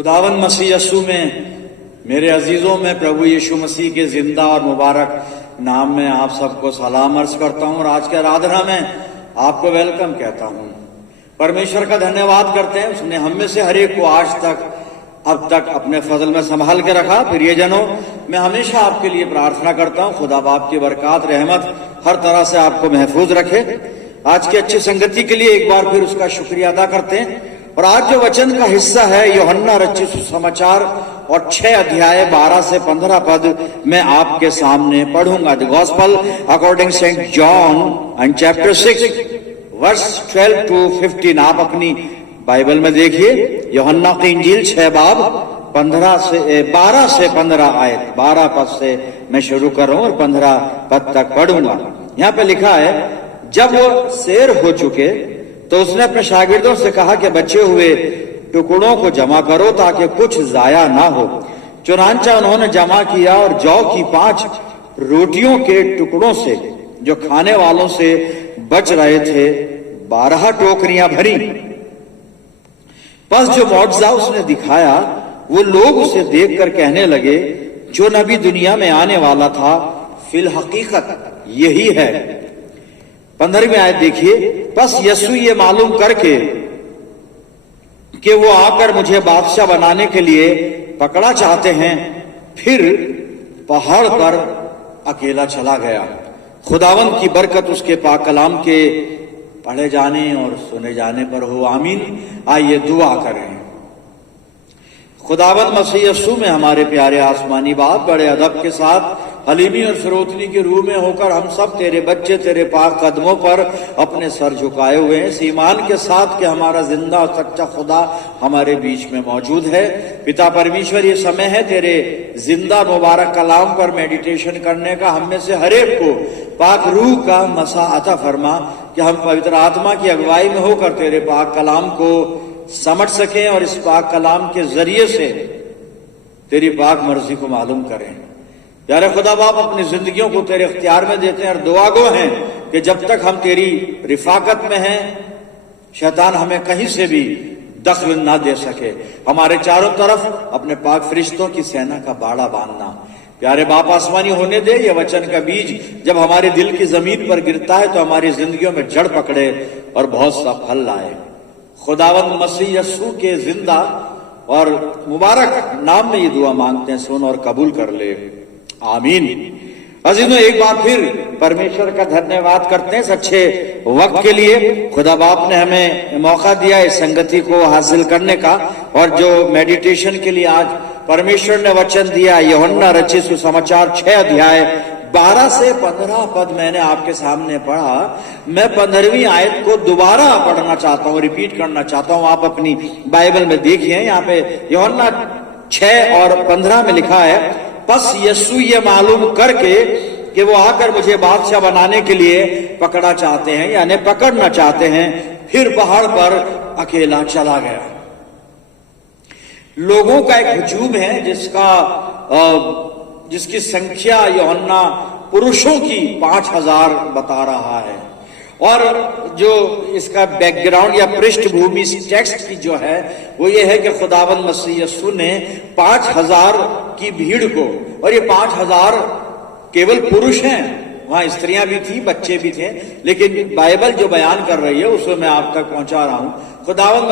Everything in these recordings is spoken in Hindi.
खुदावन मसीह यस्सु में मेरे अजीजों में प्रभु यीशु मसीह के जिंदा और मुबारक नाम में आप सबको सलाम अर्ज करता हूं और आज के आराधना में आपको वेलकम कहता हूं। परमेश्वर का धन्यवाद करते हैं, उसने हम में से हर एक को आज तक अब तक अपने फजल में संभाल के रखा। प्रियजनों, मैं हमेशा आपके लिए प्रार्थना करता हूं, खुदा बाप की बरकत रहमत हर तरह से आपको महफूज रखे। आज की अच्छी संगति के लिए एक बार फिर उसका शुक्रिया अदा करते हैं। और आज जो वचन का हिस्सा है यूहन्ना रचित सुसमाचार और 6 अध्याय 12 से 15 पद मैं आपके सामने पढ़ूंगा। The gospel according Saint John and chapter 6 verse 12 to 15। आप अपनी बाइबल में देखिए, यूहन्ना की इंजील 6 बाब 12 से 15 आयत, 12 पद से मैं शुरू कर रहा हूं और 15 पद तक पढ़ूंगा। यहां पे लिखा है, जब वो शेर हो चुके तो उसने अपने शागिर्दों से कहा कि बचे हुए टुकड़ों को जमा करो ताकि कुछ जाया ना हो। चुनांचा उन्होंने जमा किया और जौ की 5 रोटियों के टुकड़ों से जो खाने वालों से बच रहे थे 12 टोकरियां भरी। बस जो मौजज़ा उसने दिखाया वो लोग उसे देखकर कहने लगे, जो नबी दुनिया में आने वाला था फिल हकीकत यही है। 15वीं आयत देखिए, बस यस्सु ये मालूम करके कि वो आकर मुझे बादशाह बनाने के लिए पकड़ा चाहते हैं, फिर पहाड़ पर अकेला चला गया। खुदावन की बरकत उसके पाक कलाम के पढ़े जाने और सुने जाने पर हो, आमीन। आइए दुआ करें। खुदावन मसीह यस्सु में हमारे प्यारे आसमानी बाप, बड़े अदब के साथ हलीमी और फिरोतनी के रूह में होकर हम सब तेरे बच्चे तेरे पाक कदमों पर अपने सर झुकाए हुए हैं, इस ईमान के साथ कि हमारा जिंदा और सच्चा खुदा हमारे बीच में मौजूद है। पिता परमेश्वर, ये समय है तेरे जिंदा मुबारक कलाम पर मेडिटेशन करने का। हम में से हर एक को पाक रूह का मसा अता फरमा कि हम पवित्र आत्मा की अगुवाई में होकर तेरे पाक कलाम को समझ सकें और इस पाक कलाम के जरिए से तेरी पाक मर्जी को मालूम करें। प्यारे खुदा बाप, अपनी जिंदगियों को तेरे इख्तियार में देते हैं और दुआ गो हैं कि जब तक हम तेरी रिफाकत में हैं शैतान हमें कहीं से भी दखल ना दे सके। हमारे चारों तरफ अपने पाक फरिश्तों की सेना का बाड़ा बांधना। प्यारे बाप, आसमानी होने दे ये वचन का बीज जब हमारे दिल की जमीन पर गिरता है तो हमारी जिंदगियों में जड़ पकड़े और बहुत सा फल लाए। खुदावंद मसीह यस्सु के जिंदा और मुबारक नाम में ये दुआ मांगते हैं, सुन और कबूल कर ले, आमीन। अजीजों, एक बार फिर परमेश्वर का धन्यवाद करते हैं अच्छे वक्त के लिए। खुदा बाप ने हमें मौका दिया इस संगति को हासिल करने का और जो मेडिटेशन के लिए आज परमेश्वर ने वचन दिया, यूहन्ना रचित सुसमाचार 6 अध्याय 12 से 15 पद मैंने आपके सामने पढ़ा। मैं 15वीं आयत को दोबारा पढ़ना चाहता हूं, रिपीट करना चाहता हूं। आप अपनी बाइबल में देखिए, यहाँ पे यूहन्ना 6 और 15 में लिखा है, बस यस्सु ये मालूम करके कि वो आकर मुझे बादशाह बनाने के लिए पकड़ा चाहते हैं, यानी पकड़ना चाहते हैं, फिर पहाड़ पर अकेला चला गया। लोगों का एक हुजूम है जिसकी संख्या यूहन्ना पुरुषों की 5000 बता रहा है। और जो इसका बैकग्राउंड या पृष्ठभूमि इस टेक्स्ट की जो है वो ये है कि खुदावंद मसीह यस्सु ने 5000 की भीड़ को, और ये 5000 केवल पुरुष हैं, वहां स्त्रियां भी थी, बच्चे भी थे, लेकिन बाइबल जो बयान कर रही है उसमें मैं आप तक पहुंचा रहा हूं। खुदावंद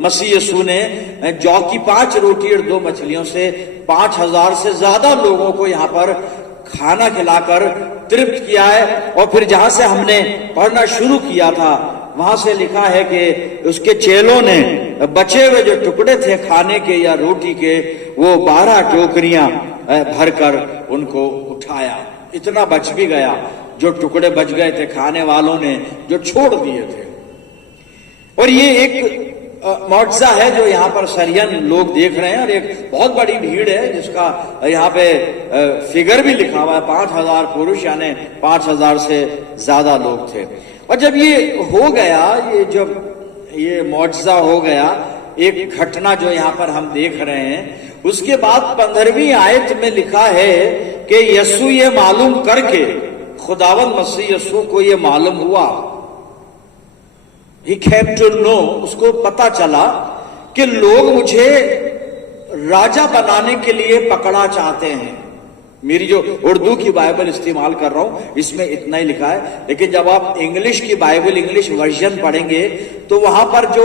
मसीह यस्सु ने जौ की 5 रोटी और 2 मछलियों से 5000 से ज्यादा लोगों को यहाँ पर खाना खिलाकर तृप्त किया है। और फिर जहां से हमने पढ़ना शुरू किया था वहां से लिखा है कि उसके चेलों ने बचे हुए जो टुकड़े थे खाने के या रोटी के, वो 12 टोकरियां भरकर उनको उठाया। इतना बच भी गया, जो टुकड़े बच गए थे खाने वालों ने जो छोड़ दिए थे। और ये एक मौजज़ा है जो यहाँ पर सरियन लोग देख रहे हैं, और एक बहुत बड़ी भीड़ है जिसका यहाँ पे फिगर भी लिखा हुआ है, 5000 पुरुष, यानी 5000 से ज्यादा लोग थे। और जब ये हो गया, ये मौजज़ा हो गया, एक घटना जो यहाँ पर हम देख रहे हैं, उसके बाद 15वीं आयत में लिखा है कि यस्सु ये मालूम करके, खुदावंद मसीह यस्सु को ये मालूम हुआ, He came to know, उसको पता चला कि लोग मुझे राजा बनाने के लिए पकड़ा चाहते हैं। मेरी जो उर्दू की बाइबल इस्तेमाल कर रहा हूं इसमें इतना ही लिखा है, लेकिन जब आप इंग्लिश की बाइबल, इंग्लिश वर्जन पढ़ेंगे तो वहां पर जो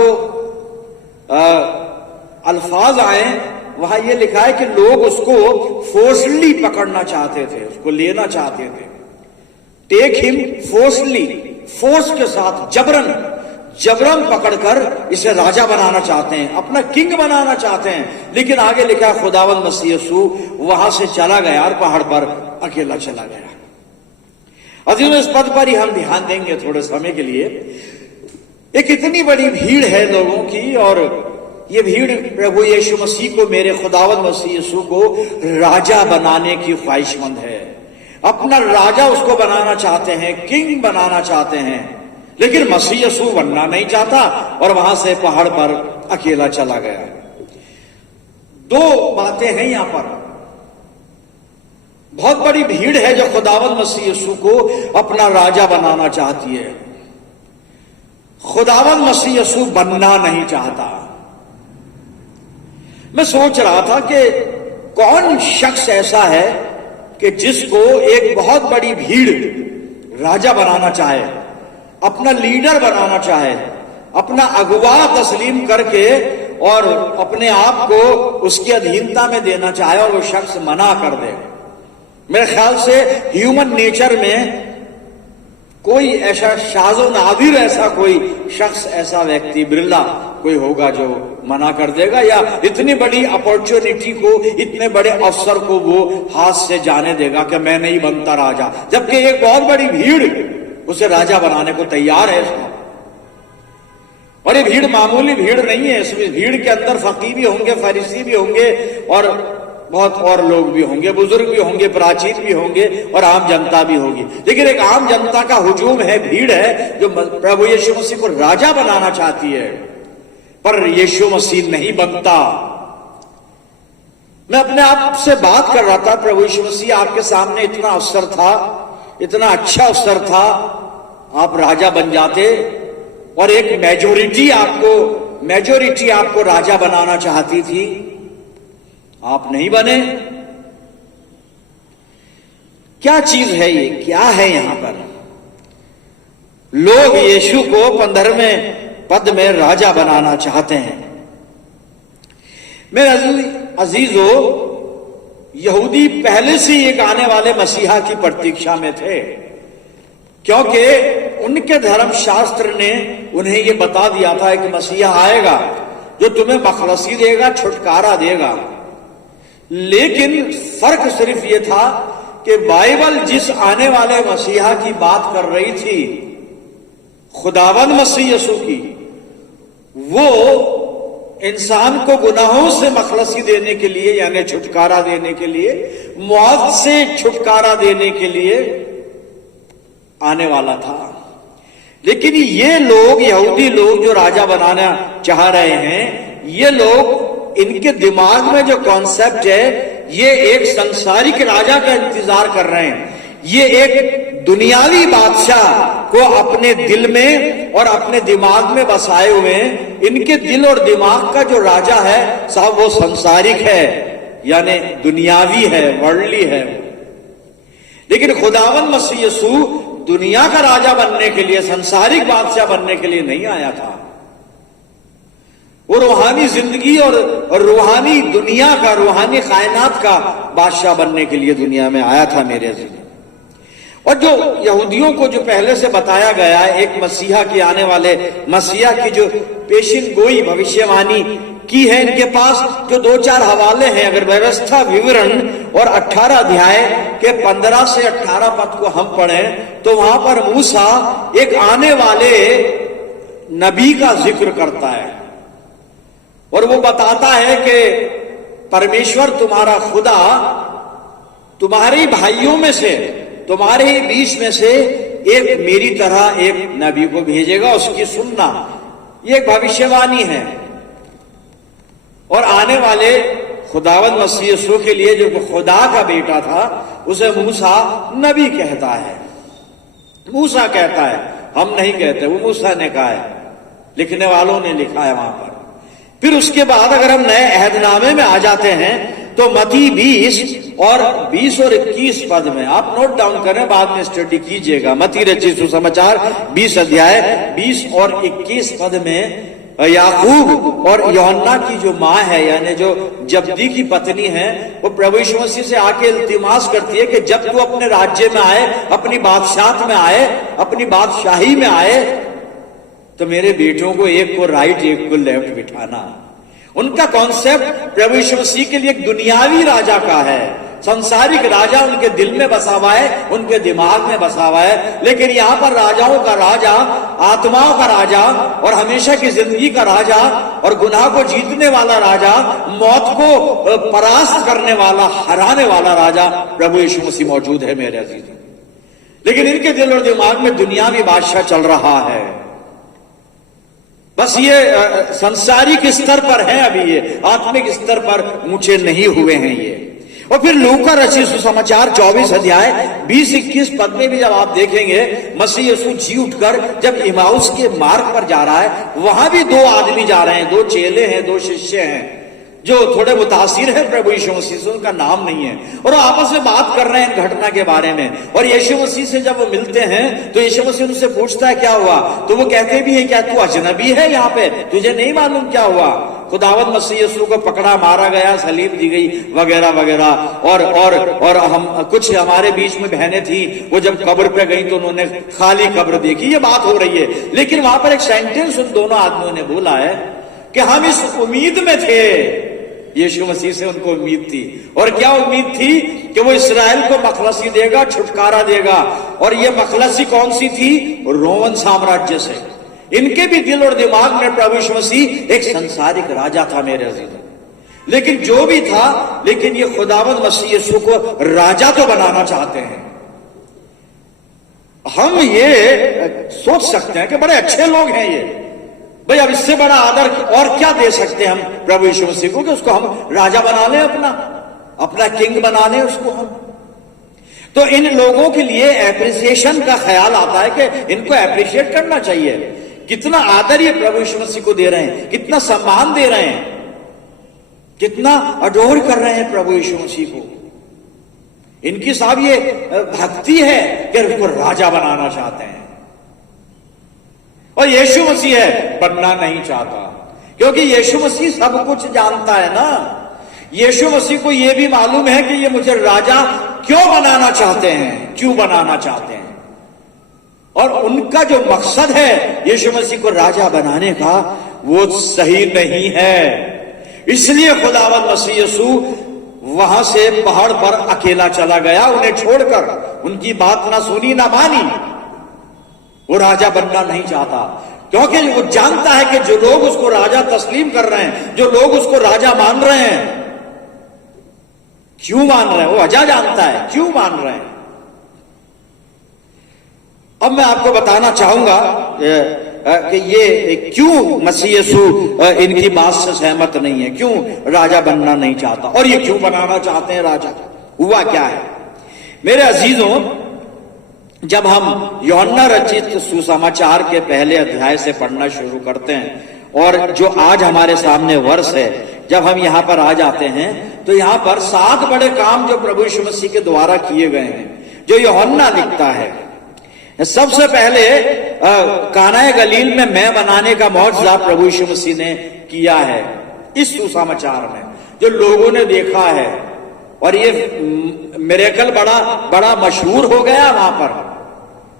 अल्फाज आए वहां यह लिखा है कि लोग उसको फोर्सली पकड़ना चाहते थे, उसको लेना चाहते थे। टेक हिम फोर्सली, फोर्स के साथ जबरन पकड़कर इसे राजा बनाना चाहते हैं, अपना किंग बनाना चाहते हैं। लेकिन आगे लिखा है खुदावंद मसीह यीशु वहां से चला गया और पहाड़ पर अकेला चला गया। अजीजों, इस पद पर ही हम ध्यान देंगे थोड़े समय के लिए। एक इतनी बड़ी भीड़ है लोगों की, और ये भीड़ प्रभु यीशु मसीह को, मेरे खुदावंद मसीह यीशु को राजा बनाने की ख्वाहिशमंद है। अपना राजा उसको बनाना चाहते हैं, किंग बनाना चाहते हैं, लेकिन मसीह यीशु बनना नहीं चाहता और वहां से पहाड़ पर अकेला चला गया। दो बातें हैं यहां पर। बहुत बड़ी भीड़ है जो खुदावंद मसीह यीशु को अपना राजा बनाना चाहती है। खुदावंद मसीह यीशु बनना नहीं चाहता। मैं सोच रहा था कि कौन शख्स ऐसा है कि जिसको एक बहुत बड़ी भीड़ राजा बनाना चाहे, अपना लीडर बनाना चाहे, अपना अगुवा तस्लीम करके और अपने आप को उसकी अधीनता में देना चाहे और वो शख्स मना कर दे। मेरे ख्याल से ह्यूमन नेचर में कोई ऐसा शाज़ो नादिर ऐसा कोई शख्स, ऐसा व्यक्ति बिरला कोई होगा जो मना कर देगा, या इतनी बड़ी अपॉर्चुनिटी को, इतने बड़े अवसर को वो हाथ से जाने देगा कि मैं नहीं बनता राजा, जबकि एक बहुत बड़ी भीड़ उसे राजा बनाने को तैयार है इसमें। और ये भीड़ मामूली भीड़ नहीं है। इस भीड़ के अंदर फकीह भी होंगे, फरीसी भी होंगे और बहुत और लोग भी होंगे, बुजुर्ग भी होंगे, प्राचीन भी होंगे और आम जनता भी होगी। लेकिन एक आम जनता का हुजूम है, भीड़ है जो प्रभु यीशु मसीह को राजा बनाना चाहती है, पर यीशु मसीह नहीं बनता। मैं अपने आप से बात कर रहा था, प्रभु यीशु मसीह आपके सामने इतना अवसर था, इतना अच्छा अवसर था, आप राजा बन जाते और एक मेजोरिटी आपको राजा बनाना चाहती थी, आप नहीं बने। क्या चीज है ये, क्या है यहां पर? लोग यीशु को 15वें पद में राजा बनाना चाहते हैं। मेरे अजीजों, यहूदी पहले से एक आने वाले मसीहा की प्रतीक्षा में थे, क्योंकि उनके धर्मशास्त्र ने उन्हें यह बता दिया था कि मसीहा आएगा जो तुम्हें मखलसी देगा, छुटकारा देगा। लेकिन फर्क सिर्फ यह था कि बाइबल जिस आने वाले मसीहा की बात कर रही थी, खुदावंद मसीह यीशु की, वो इंसान को गुनाहों से मखलसी देने के लिए, यानी छुटकारा देने के लिए, मौत से छुटकारा देने के लिए आने वाला था। लेकिन ये लोग, यहूदी लोग जो राजा बनाना चाह रहे हैं, ये लोग, इनके दिमाग में जो कॉन्सेप्ट है, ये एक सांसारिक राजा का इंतजार कर रहे हैं। ये एक दुनियावी बादशाह को अपने दिल में और अपने दिमाग में बसाए हुए हैं। इनके दिल और दिमाग का जो राजा है साहब, वो सांसारिक है, यानी दुनियावी है, वर्ल्डली है। लेकिन खुदावंद मसीह यीशु दुनिया का राजा बनने के लिए, सांसारिक बादशाह बनने के लिए नहीं आया था। वो रूहानी जिंदगी और रूहानी दुनिया का, रूहानी कायनात का बादशाह बनने के लिए दुनिया में आया था मेरे अजीज। और जो यहूदियों को जो पहले से बताया गया है, एक मसीहा के आने वाले मसीहा की जो पेशिन गोई भविष्यवाणी की है इनके पास, जो 2-4 हवाले हैं। अगर व्यवस्था विवरण और 18 अध्याय के 15 से 18 पद को हम पढ़ें तो वहां पर मूसा एक आने वाले नबी का जिक्र करता है और वो बताता है कि परमेश्वर तुम्हारा खुदा तुम्हारे भाइयों में से, तुम्हारे ही बीच में से एक मेरी तरह एक नबी को भेजेगा, उसकी सुनना। ये एक भविष्यवाणी है। और आने वाले खुदावंद मसीह यीशु के लिए, जो खुदा का बेटा था, उसे मूसा नबी कहता है। मूसा कहता है, हम नहीं कहते, वो मूसा ने कहा है, लिखने वालों ने लिखा है वहां पर फिर उसके बाद अगर हम नए अहदनामे में आ जाते हैं तो मती 20 और 21 पद में आप नोट डाउन करें, बाद में स्टडी कीजिएगा। मती रचित सुसमाचार 20 अध्याय 20 और 21 पद में याकूब और यूहन्ना की जो माँ है, यानी जो जब्दी की पत्नी है, वो प्रभु यीशु मसीह से आके इल्तिमास करती है कि जब तू अपने राज्य में आए, अपनी बादशाहत में आए, अपनी बादशाही में आए, तो मेरे बेटों को एक को राइट एक को लेफ्ट बिठाना। उनका कॉन्सेप्ट प्रभु यीशु मसीह के लिए एक दुनियावी राजा का है, संसारिक राजा उनके दिल में बसा हुआ है, उनके दिमाग में बसा हुआ है। लेकिन यहां पर राजाओं का राजा, आत्माओं का राजा और हमेशा की जिंदगी का राजा और गुनाह को जीतने वाला राजा, मौत को परास्त करने वाला, हराने वाला राजा प्रभु यीशु मसीह मौजूद है मेरे अजीज। लेकिन इनके दिल और दिमाग में दुनियावी बादशाह चल रहा है। बस ये संसारिक स्तर पर है, अभी ये आत्मिक स्तर पर ऊंचे नहीं हुए हैं ये। और फिर लूका रचित सुसमाचार 24 अध्याय 20-21 पद में भी जब आप देखेंगे, मसीह यीशु जी उठकर जब इमाउस के मार्ग पर जा रहा है, वहां भी दो आदमी जा रहे हैं, दो चेले हैं, दो शिष्य हैं जो थोड़े मुतासिर है प्रभु यीशु मसीह से, उनका नाम नहीं है, और आपस में बात कर रहे हैं घटना के बारे में। और यीशु मसीह से जब वो मिलते हैं तो यीशु मसीह उनसे पूछता है क्या हुआ, तो वो कहते भी हैं क्या तू अजनबी है यहाँ पे, तुझे नहीं मालूम क्या हुआ। खुदावंद मसीह यीशु को पकड़ा, मारा गया, सलीब दी गई वगैरह वगैरह। और हम कुछ हमारे बीच में बहनें थी, वो जब कब्र पे गई तो उन्होंने खाली कब्र देखी, ये बात हो रही है। लेकिन वहां पर एक सेंटेंस उन दोनों आदमियों ने बोला है कि हम इस उम्मीद में थे, यीशु मसीह से उनको उम्मीद थी। और क्या उम्मीद थी कि वो इस्राएल को मखलसी देगा, छुटकारा देगा। और ये मखलसी कौन सी थी? रोमन साम्राज्य से। इनके भी दिल और दिमाग में प्रभु यीशु मसीह एक संसारिक राजा था मेरे अजीज। लेकिन जो भी था, लेकिन ये खुदावंद मसीह यीशु को राजा तो बनाना चाहते हैं। हम ये सोच सकते हैं कि बड़े अच्छे लोग हैं ये, भाई अब इससे बड़ा आदर और क्या दे सकते हैं हम प्रभु यीशु मसीह को कि उसको हम राजा बना लें, अपना किंग बना लें उसको हम। तो इन लोगों के लिए एप्रिसिएशन का ख्याल आता है कि इनको एप्रिशिएट करना चाहिए। कितना आदर ये प्रभु यीशु मसीह को दे रहे हैं, कितना सम्मान दे रहे हैं, कितना अडोर कर रहे हैं प्रभु यीशु मसीह को। इनकी साहब ये भक्ति है कि उनको राजा बनाना चाहते हैं। और यीशु मसीह है बनना नहीं चाहता, क्योंकि यीशु मसीह सब कुछ जानता है ना। यीशु मसीह को यह भी मालूम है कि ये मुझे राजा क्यों बनाना चाहते हैं, क्यों बनाना चाहते हैं। और उनका जो मकसद है यीशु मसीह को राजा बनाने का, वो सही नहीं है। इसलिए खुदावंद मसीह यीशु वहां से पहाड़ पर अकेला चला गया, उन्हें छोड़कर। उनकी बात ना सुनी ना मानी। वो राजा बनना नहीं चाहता, क्योंकि वो जानता है कि जो लोग उसको राजा तस्लीम कर रहे हैं, जो लोग उसको राजा मान रहे हैं, क्यों मान रहे हैं, वो वजह जानता है क्यों मान रहे हैं। अब मैं आपको बताना चाहूंगा कि ये क्यों मसीह यीशु इनकी बात से सहमत नहीं है, क्यों राजा बनना नहीं चाहता, और ये क्यों बनाना चाहते हैं राजा। हुआ क्या है मेरे अजीजों, जब हम यूहन्ना रचित सुसमाचार के पहले अध्याय से पढ़ना शुरू करते हैं, और जो आज हमारे सामने वर्ष है, जब हम यहां पर आ जाते हैं तो यहां पर 7 बड़े काम जो प्रभु यीशु मसीह के द्वारा किए गए हैं, जो यूहन्ना लिखता है। सबसे पहले काना गलील में मैं बनाने का मौजज़ा प्रभु यीशु मसीह ने किया है इस सुसमाचार में, जो लोगों ने देखा है। और ये मिरेकल बड़ा मशहूर हो गया वहां पर,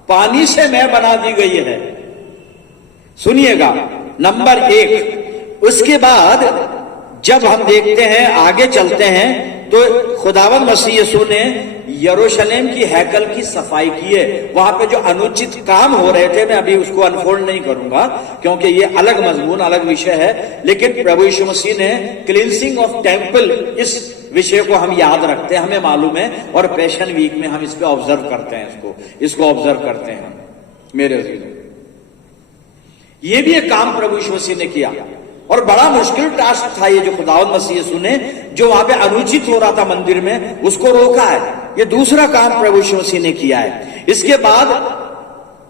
पानी से मैं बना दी गई है। सुनिएगा, नंबर 1। उसके बाद जब हम देखते हैं, आगे चलते हैं, तो खुदावंद मसीह यीशु ने यरूशलेम की हैकल की सफाई की है। वहां पे जो अनुचित काम हो रहे थे, मैं अभी उसको अनफोल्ड नहीं करूंगा क्योंकि ये अलग मजमून, अलग विषय है। लेकिन प्रभु यीशु मसीह ने क्लींसिंग ऑफ टेम्पल, इस विषय को हम याद रखते हैं, हमें मालूम है, और पैशन वीक में हम इस पे ऑब्जर्व करते हैं, इसको ऑब्जर्व करते हैं मेरे अजीजों। ये भी एक काम प्रभु यीशु मसीह ने किया, और बड़ा मुश्किल टास्क था ये, जो खुदावंद मसीह यीशु ने जो वहां पे अनुचित हो रहा था मंदिर में, उसको रोका है। ये दूसरा काम प्रभु यीशु मसीह ने किया है। इसके बाद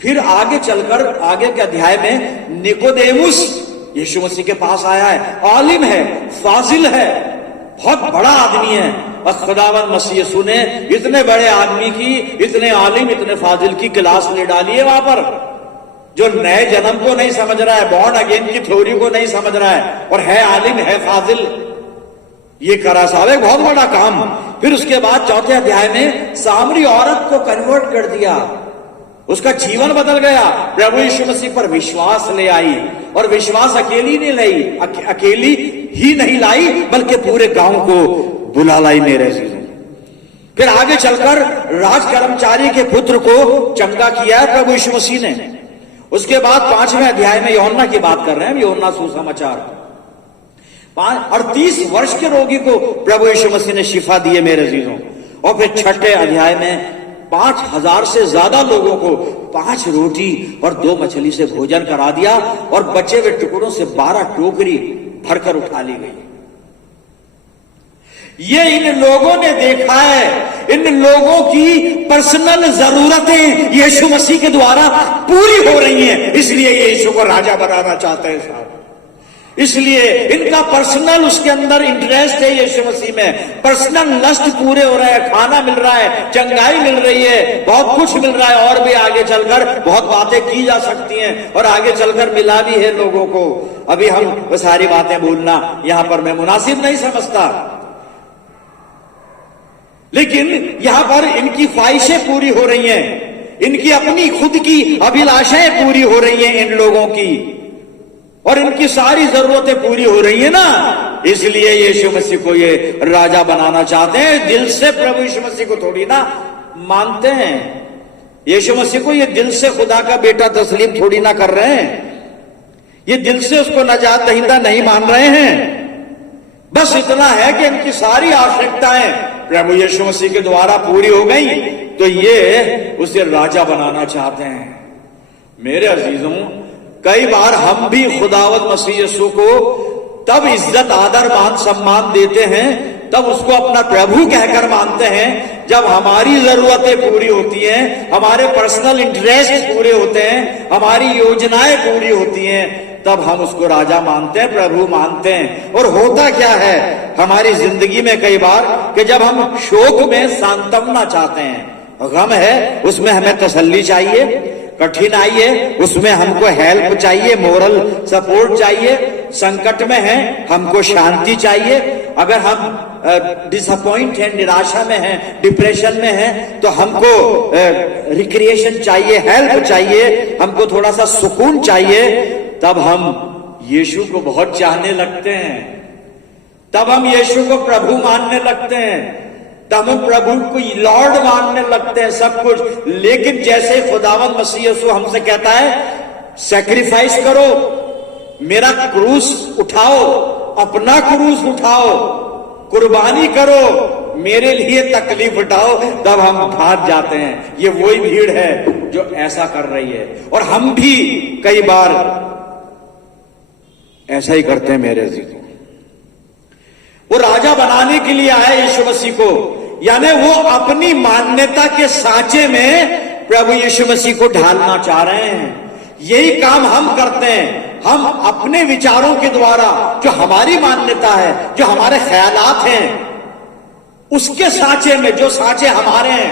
फिर आगे चलकर आगे के अध्याय में निकोदेमुस यीशु मसीह के पास आया है, आलिम है, फाजिल है, बहुत बड़ा आदमी है। और खुदावंद मसीह यीशु ने इतने बड़े आदमी की, इतने आलिम, इतने फाजिल की क्लास ले डाली है वहां पर, जो नए जन्म को नहीं समझ रहा है, बॉर्न अगेन की थ्योरी को नहीं समझ रहा है, और है आलिम, है फाजिल। ये करा साहब एक बहुत बड़ा काम। फिर उसके बाद चौथे अध्याय में सामरी औरत को कन्वर्ट कर दिया, उसका जीवन बदल गया, प्रभु यीशु मसीह पर विश्वास ले आई। और विश्वास अकेली नहीं लाई, अकेली ही नहीं लाई, बल्कि पूरे गांव को बुला लाई मेरे अजीजों। फिर आगे चलकर राज कर्मचारी के पुत्र को चंगा किया है प्रभु यीशु मसीह ने। उसके बाद 5वें अध्याय में यूहन्ना की बात कर रहे हैं, यूहन्ना सुसमाचार, 38 वर्ष के रोगी को प्रभु यीशु मसीह ने शिफा दी है मेरे अजीजों। और फिर 6ठे अध्याय में 5000 से ज्यादा लोगों को 5 रोटी और 2 मछली से भोजन करा दिया, और बचे हुए टुकड़ों से 12 टोकरी भरकर उठा ली गई। ये इन लोगों ने देखा है, इन लोगों की पर्सनल जरूरतें यीशु मसीह के द्वारा पूरी हो रही हैं, इसलिए ये यीशु को राजा बनाना चाहते हैं साहब। इसलिए इनका पर्सनल उसके अंदर इंटरेस्ट है यीशु मसीह में, पर्सनल लस्ट पूरे हो रहे हैं, खाना मिल रहा है, चंगाई मिल रही है, बहुत कुछ मिल रहा है। और भी आगे चलकर बहुत बातें की जा सकती हैं, और आगे चलकर मिला भी है लोगों को। अभी हम वो सारी बातें बोलना यहां पर मैं मुनासिब नहीं समझता, लेकिन यहां पर इनकी ख्वाहिशें पूरी हो रही हैं, इनकी अपनी खुद की अभिलाषाएं पूरी हो रही हैं इन लोगों की, और इनकी सारी जरूरतें पूरी हो रही है ना, इसलिए यीशु मसीह को ये राजा बनाना चाहते हैं। दिल से प्रभु यीशु मसीह को थोड़ी ना मानते हैं, यीशु मसीह को ये दिल से खुदा का बेटा तस्लीम थोड़ी ना कर रहे हैं, ये दिल से उसको नजात दहिंदा नहीं मान रहे हैं। बस इतना है कि इनकी सारी आवश्यकताएं प्रभु यीशु मसीह के द्वारा पूरी हो गई, तो ये उसे राजा बनाना चाहते हैं। मेरे अजीजों, कई बार हम भी खुदावंद मसीह यीशु को तब इज्जत, आदर, मान, सम्मान देते हैं, तब उसको अपना प्रभु कहकर मानते हैं, जब हमारी जरूरतें पूरी होती हैं, हमारे पर्सनल इंटरेस्ट पूरे होते हैं, हमारी योजनाएं पूरी होती हैं, तब हम उसको राजा मानते हैं, प्रभु मानते हैं। और होता क्या है हमारी जिंदगी में कई बार कि जब हम शोक में सांत्वना चाहते हैं, गम है उसमें हमें तसल्ली चाहिए, कठिनाई है उसमें हमको हेल्प चाहिए, मोरल सपोर्ट चाहिए, संकट में है हमको शांति चाहिए, अगर हम डिसअपॉइंट हैं, निराशा में हैं, डिप्रेशन में हैं, तो हमको रिक्रिएशन चाहिए, हेल्प चाहिए, हमको थोड़ा सा सुकून चाहिए। तब हम यीशु को बहुत चाहने लगते हैं, तब हम यीशु को प्रभु मानने लगते हैं, तब हम प्रभु को लॉर्ड मानने लगते हैं, सब कुछ। लेकिन जैसे खुदावंद मसीह यीशु हमसे कहता है सैक्रिफाइस करो, मेरा क्रूस उठाओ, अपना क्रूस उठाओ, कुर्बानी करो, मेरे लिए तकलीफ उठाओ, तब हम भाग जाते हैं। ये वही भीड़ है जो ऐसा कर रही है, और हम भी कई बार ऐसा ही करते हैं मेरे अजीजों। वो राजा बनाने के लिए आए यीशु मसीह को, यानी वो अपनी मान्यता के सांचे में प्रभु यीशु मसीह को ढालना चाह रहे हैं। यही काम हम करते हैं, हम अपने विचारों के द्वारा, जो हमारी मान्यता है, जो हमारे ख्यालात हैं, उसके सांचे में, जो सांचे हमारे हैं,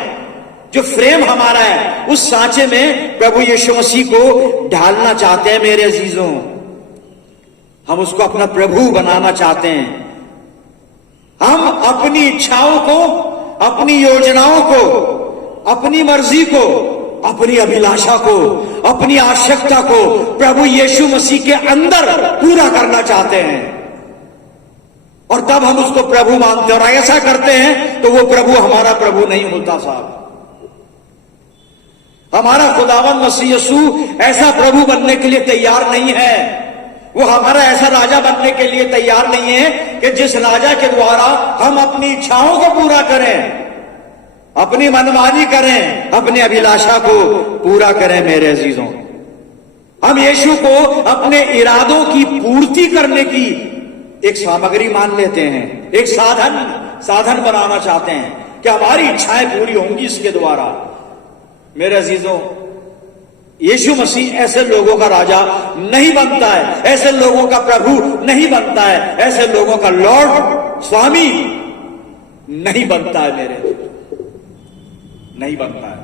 जो फ्रेम हमारा है, उस सांचे में प्रभु यीशु मसीह को ढालना चाहते हैं मेरे अजीजों। हम उसको अपना प्रभु बनाना चाहते हैं। हम अपनी इच्छाओं को, अपनी योजनाओं को, अपनी मर्जी को, अपनी अभिलाषा को, अपनी आवश्यकता को प्रभु यीशु मसीह के अंदर पूरा करना चाहते हैं, और तब हम उसको प्रभु मानते हैं। और ऐसा करते हैं तो वो प्रभु हमारा प्रभु नहीं होता साहब। हमारा खुदावंद मसीह यीशु ऐसा प्रभु बनने के लिए तैयार नहीं है, वो हमारा ऐसा राजा बनने के लिए तैयार नहीं है कि जिस राजा के द्वारा हम अपनी इच्छाओं को पूरा करें, अपनी मनमानी करें, अपनी अभिलाषा को पूरा करें मेरे अजीजों। हम यीशु को अपने इरादों की पूर्ति करने की एक सामग्री मान लेते हैं, एक साधन बनाना चाहते हैं कि हमारी इच्छाएं पूरी होंगी इसके द्वारा। मेरे अजीजों, यीशु मसीह ऐसे लोगों का राजा नहीं बनता है, ऐसे लोगों का प्रभु नहीं बनता है, ऐसे लोगों का लॉर्ड स्वामी नहीं बनता है, मेरे नहीं बनता है।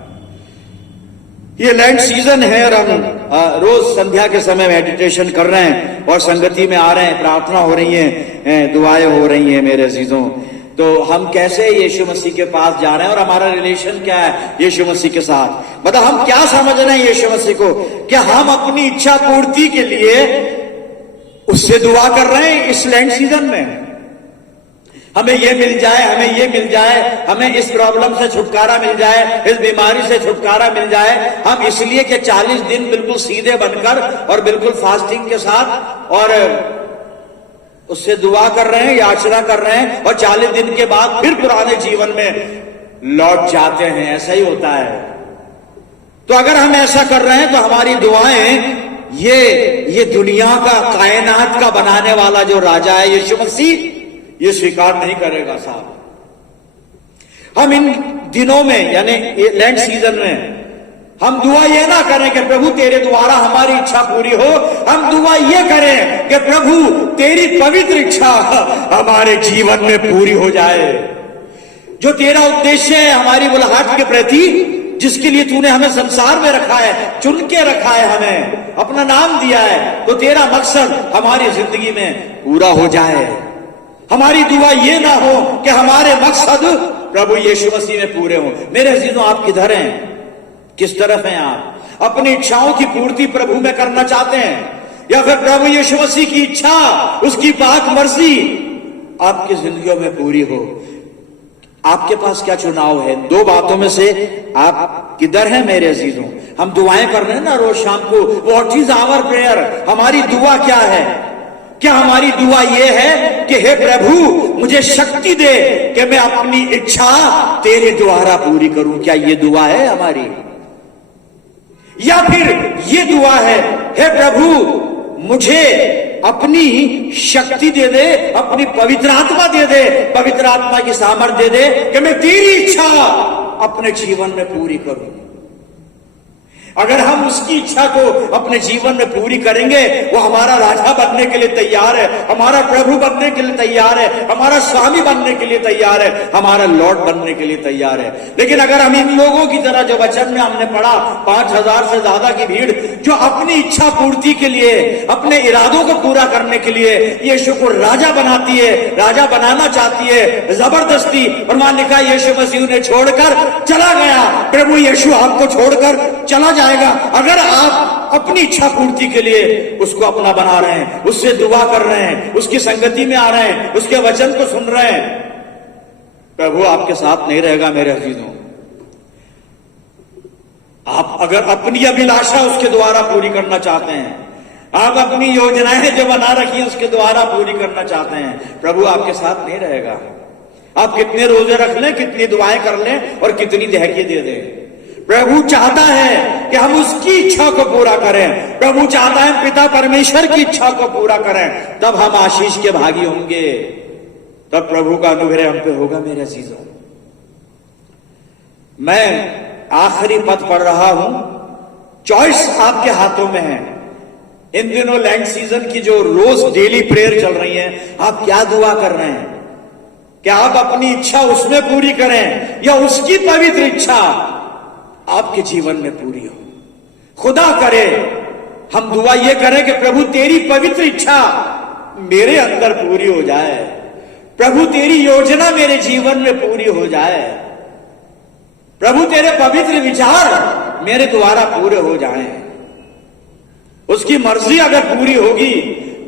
ये लैंड सीजन है और हम रोज संध्या के समय मेडिटेशन कर रहे हैं और संगति में आ रहे हैं, प्रार्थना हो रही है, दुआएं हो रही हैं मेरे अजीजों। तो हम कैसे यीशु मसीह के पास जा रहे हैं और हमारा रिलेशन क्या है यीशु मसीह के साथ? मतलब हम क्या समझ रहे हैं यीशु मसीह को? क्या हम अपनी इच्छा पूर्ति के लिए उससे दुआ कर रहे हैं इस लैंड सीजन में? हमें ये मिल जाए, हमें ये मिल जाए, हमें इस प्रॉब्लम से छुटकारा मिल जाए, इस बीमारी से छुटकारा मिल जाए। हम इसलिए कि 40 दिन बिल्कुल सीधे बनकर और बिल्कुल फास्टिंग के साथ और उससे दुआ कर रहे हैं, याचना कर रहे हैं और 40 दिन के बाद फिर पुराने जीवन में लौट जाते हैं। ऐसा ही होता है। तो अगर हम ऐसा कर रहे हैं तो हमारी दुआएं ये दुनिया का, कायनात का बनाने वाला जो राजा है यीशु मसीह, ये स्वीकार नहीं करेगा साहब। हम इन दिनों में यानी लैंड सीजन में हम दुआ ये ना करें कि प्रभु तेरे द्वारा हमारी इच्छा पूरी हो, हम दुआ ये करें कि प्रभु तेरी पवित्र इच्छा हमारे जीवन में पूरी हो जाए। जो तेरा उद्देश्य है हमारी बुलाहट के प्रति, जिसके लिए तूने हमें संसार में रखा है, चुन के रखा है, हमें अपना नाम दिया है, तो तेरा मकसद हमारी जिंदगी में पूरा हो जाए। हमारी दुआ ये ना हो कि हमारे मकसद प्रभु यीशु मसीह में पूरे हो। मेरे अजीजों, आप किधर हैं? किस तरफ हैं आप? अपनी इच्छाओं की पूर्ति प्रभु में करना चाहते हैं या फिर प्रभु यीशु मसीह की इच्छा, उसकी पाक मर्जी आपकी जिंदगियों में पूरी हो? आपके पास क्या चुनाव है? दो बातों में से आप किधर हैं मेरे अजीजों? हम दुआएं कर रहे हैं ना रोज शाम को, व्हाट इज आवर प्रेयर? हमारी दुआ क्या है? क्या हमारी दुआ यह है कि हे प्रभु मुझे शक्ति दे कि मैं अपनी इच्छा तेरे द्वारा पूरी करूं? क्या ये दुआ है हमारी? या फिर ये दुआ है, हे प्रभु मुझे अपनी शक्ति दे दे, अपनी पवित्र आत्मा दे दे, पवित्र आत्मा की सामर्थ्य दे दे कि मैं तेरी इच्छा अपने जीवन में पूरी करूं। अगर हम उसकी इच्छा को अपने जीवन में पूरी करेंगे, वो हमारा राजा बनने के लिए तैयार है, हमारा प्रभु बनने के लिए तैयार है, हमारा स्वामी बनने के लिए तैयार है, हमारा लॉर्ड बनने के लिए तैयार है। लेकिन अगर हम इन लोगों की तरह, जो वचन में हमने पढ़ा, 5000 से ज्यादा की भीड़ जो अपनी इच्छा पूर्ति के लिए, अपने इरादों को पूरा करने के लिए यीशु को राजा बनाती है, राजा बनाना चाहती है जबरदस्ती, और मान लिखा यीशु मसीह ने छोड़कर चला गया, प्रभु यीशु आपको छोड़कर चला जाएगा। अगर आप अपनी इच्छा पूर्ति के लिए उसको अपना बना रहे हैं, उससे दुआ कर रहे हैं, उसकी संगति में आ रहे हैं, उसके वचन को सुन रहे हैं, प्रभु आपके साथ नहीं रहेगा मेरे अजीजों। आप अगर अपनी अभिलाषा उसके द्वारा पूरी करना चाहते हैं, आप अपनी योजनाएं जो बना रखी है उसके द्वारा पूरी करना चाहते हैं, प्रभु आपके साथ नहीं रहेगा। आप कितने रोजे रख लें, कितनी दुआएं कर लें और कितनी दहकी दे दें, प्रभु चाहता है कि हम उसकी इच्छा को पूरा करें। प्रभु चाहता है पिता परमेश्वर की इच्छा को पूरा करें, तब हम आशीष के भागी होंगे, तब प्रभु का अनुग्रह हम पे होगा मेरे अजीजों। मैं आखिरी पद पढ़ रहा हूं, चॉइस आपके हाथों में है। इन दिनों लैंड सीजन की जो रोज डेली प्रेयर चल रही है, आप क्या दुआ कर रहे हैं? क्या आप अपनी इच्छा उसमें पूरी करें या उसकी पवित्र इच्छा आपके जीवन में पूरी हो? खुदा करे हम दुआ ये करें कि प्रभु तेरी पवित्र इच्छा मेरे अंदर पूरी हो जाए, प्रभु तेरी योजना मेरे जीवन में पूरी हो जाए, प्रभु तेरे पवित्र विचार मेरे द्वारा पूरे हो जाएं। उसकी मर्जी अगर पूरी होगी,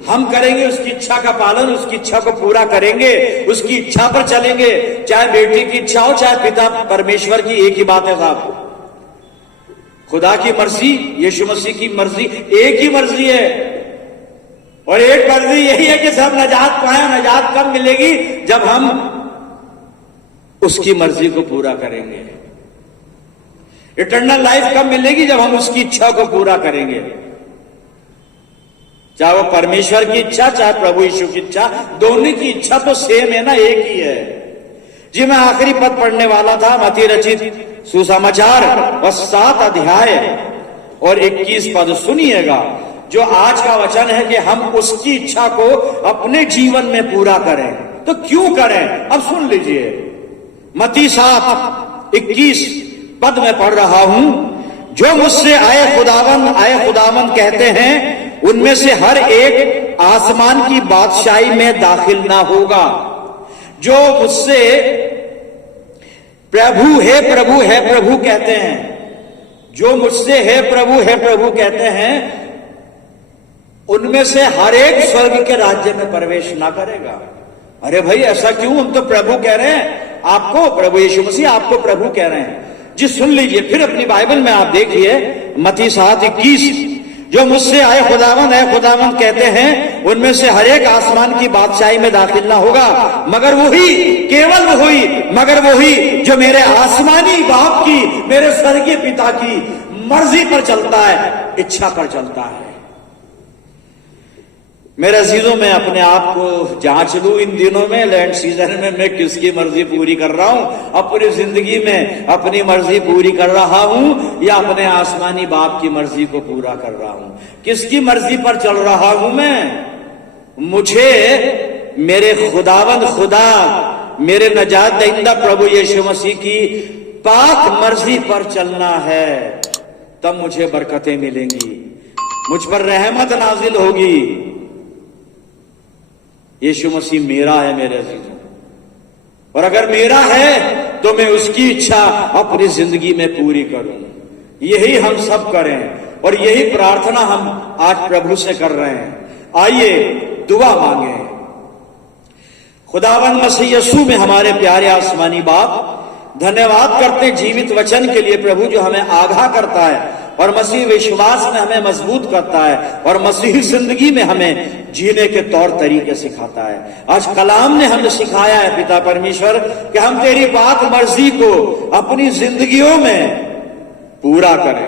हम करेंगे उसकी इच्छा का पालन, उसकी इच्छा को पूरा करेंगे, उसकी इच्छा पर चलेंगे। चाहे बेटी की इच्छा हो, चाहे पिता परमेश्वर की, एक ही बात है साहब। खुदा की मर्जी, यीशु मसीह की मर्जी एक ही मर्जी है, और एक मर्जी यही है कि सब नजात पाए। नजात कब मिलेगी? जब हम उसकी मर्जी को पूरा करेंगे। इटर्नल लाइफ कब मिलेगी? जब हम उसकी इच्छा को पूरा करेंगे। चाहे वो परमेश्वर की इच्छा, चाहे प्रभु यीशु की इच्छा, दोनों की इच्छा तो सेम है ना, एक ही है। जी मैं आखिरी पद पढ़ने वाला था, मत्ती रचित सुसमाचार और 7 अध्याय और 21 पद सुनिएगा, जो आज का वचन है कि हम उसकी इच्छा को अपने जीवन में पूरा करें। तो क्यों करें, अब सुन लीजिए। मत्ती 7:21 पद में पढ़ रहा हूं, जो मुझसे आए खुदावन कहते हैं, उनमें से हर एक आसमान की बादशाही में दाखिल ना होगा। जो मुझसे प्रभु है प्रभु कहते हैं, जो मुझसे है प्रभु कहते हैं, उनमें से हर एक स्वर्ग के राज्य में प्रवेश ना करेगा। अरे भाई ऐसा क्यों, हम तो प्रभु कह रहे हैं आपको, प्रभु यीशु मसीह आपको प्रभु कह रहे हैं जी। सुन लीजिए फिर अपनी बाइबल में, आप देखिए मत्ती 7:21, जो मुझसे आए खुदावन कहते हैं, उनमें से हर एक आसमान की बादशाही में दाखिल ना होगा, मगर वही जो मेरे आसमानी बाप की, मेरे स्वर्गीय पिता की मर्जी पर चलता है, इच्छा पर चलता है। मेरे अजीजों, मैं अपने आप को जांच लूं इन दिनों में, लैंड सीजन में मैं किसकी मर्जी पूरी कर रहा हूं, अपनी जिंदगी में अपनी मर्जी पूरी कर रहा हूं या अपने आसमानी बाप की मर्जी को पूरा कर रहा हूं, किसकी मर्जी पर चल रहा हूं मैं? मुझे मेरे खुदा मेरे नजात दहिंदा प्रभु यीशु मसीह की पाक मर्जी पर चलना है, तब मुझे बरकतें मिलेंगी, मुझ पर रहमत नाजिल होगी। यीशु मसीह मेरा है मेरे अजीजों, और अगर मेरा है तो मैं उसकी इच्छा अपनी जिंदगी में पूरी करूं। यही हम सब करें और यही प्रार्थना हम आज प्रभु से कर रहे हैं। आइए दुआ मांगे। खुदावन मसीह यीशु में हमारे प्यारे आसमानी बाप, धन्यवाद करते जीवित वचन के लिए प्रभु, जो हमें आगाह करता है और मसीह विश्वास में हमें मजबूत करता है और मसीही जिंदगी में हमें जीने के तौर तरीके सिखाता है। आज कलाम ने हमें सिखाया है पिता परमेश्वर कि हम तेरी पाक मर्जी को अपनी जिंदगियों में पूरा करें।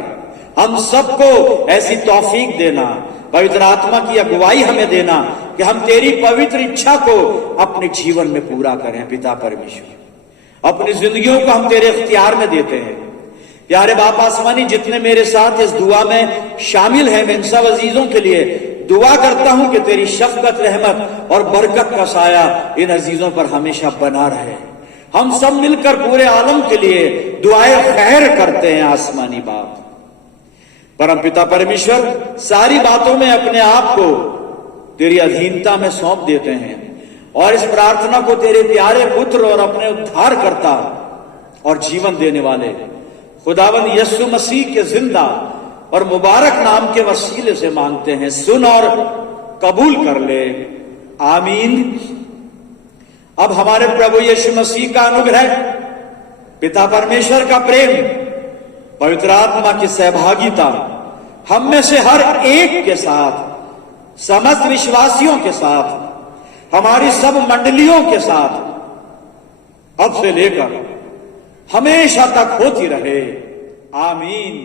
हम सबको ऐसी तौफीक देना, पवित्र आत्मा की अगुवाई हमें देना कि हम तेरी पवित्र इच्छा को अपने जीवन में पूरा करें। पिता परमेश्वर, अपनी जिंदगियों को हम तेरे इख्तियार में देते हैं। प्यारे बाप आसमानी, जितने मेरे साथ इस दुआ में शामिल हैं, मैं इन सब अजीजों के लिए दुआ करता हूं कि तेरी शफकत, रहमत और बरकत का साया इन अजीजों पर हमेशा बना रहे। हम सब मिलकर पूरे आलम के लिए दुआएं खैर करते हैं। आसमानी बाप, परमपिता परमेश्वर, सारी बातों में अपने आप को तेरी अधीनता में सौंप देते हैं और इस प्रार्थना को तेरे प्यारे पुत्र और अपने उद्धारकर्ता और जीवन देने वाले खुदावन यीशु मसीह के जिंदा और मुबारक नाम के वसीले से मांगते हैं। सुन और कबूल कर ले, आमीन। अब हमारे प्रभु यीशु मसीह का अनुग्रह, पिता परमेश्वर का प्रेम, पवित्र आत्मा की सहभागिता हम में से हर एक के साथ, समस्त विश्वासियों के साथ, हमारी सब मंडलियों के साथ अब से लेकर हमेशा तक होती रहे। आमीन।